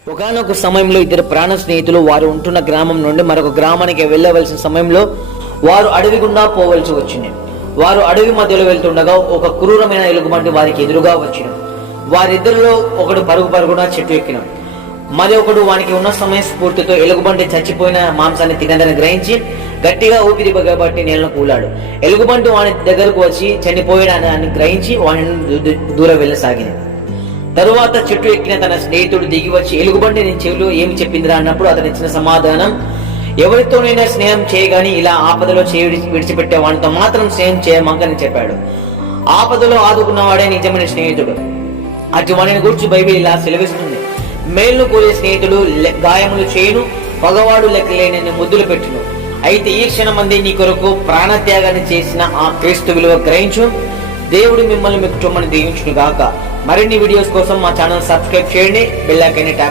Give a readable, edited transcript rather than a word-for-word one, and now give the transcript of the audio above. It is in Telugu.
ఒకానొక సమయంలో ఇద్దరు ప్రాణ స్నేహితులు వారు ఉంటున్న గ్రామం నుండి మరొక గ్రామానికి వెళ్ళవలసిన సమయంలో వారు అడవి గుండా పోవలసి వచ్చింది. వారు అడవి మధ్యలో వెళ్తుండగా ఒక క్రూరమైన ఎలుగుబంటి వారికి ఎదురుగా వచ్చిన. వారిద్దరిలో ఒకడు పరుగున చెట్టు ఎక్కిన, మరి ఒకడు వానికి ఉన్న సమయ స్ఫూర్తితో ఎలుగుబంటి చచ్చిపోయిన మాంసాన్ని తినదని గ్రహించి గట్టిగా ఊపిరి బిగబట్టి నేలను కూలాడు. ఎలుగుబంటి వాని దగ్గరకు వచ్చి చనిపోయాడని గ్రహించి వాడిని దూరం వెళ్ళసాగింది. తరువాత చెట్టు ఎక్కిన తన స్నేహితుడు దిగి వచ్చి ఎలుగుబంటి నేను చెవిలో ఏమి చెప్పిందిరా అన్నప్పుడు అతను ఇచ్చిన సమాధానం, ఎవరితోనైనా స్నేహం చేయగాని ఇలా ఆపదలో విడిచిపెట్టే వాడితో మాత్రం స్నేహం చేయమంకని చెప్పాడు. ఆపదలో ఆదుకున్నవాడే నిజమైన స్నేహితుడు. అటు వాడిని గురించి బైబిల్ ఇలా సెలవిస్తుంది, మేలును కోరే స్నేహితుడు గాయములు చేయును, పగవాడు లెక్కలేని ముద్దులు పెట్టును. అయితే ఈ క్షణమంది నీ కొరకు ప్రాణత్యాగాన్ని చేసిన ఆ క్రీస్తు విలువ గ్రహించు. దేవుడు మిమ్మల్ని మీ కుటుంబాన్ని దీవించును గాక. మరిన్ని వీడియోస్ కోసం మా ఛానల్ సబ్స్క్రైబ్ చేయండి, బెల్ ఐకాన్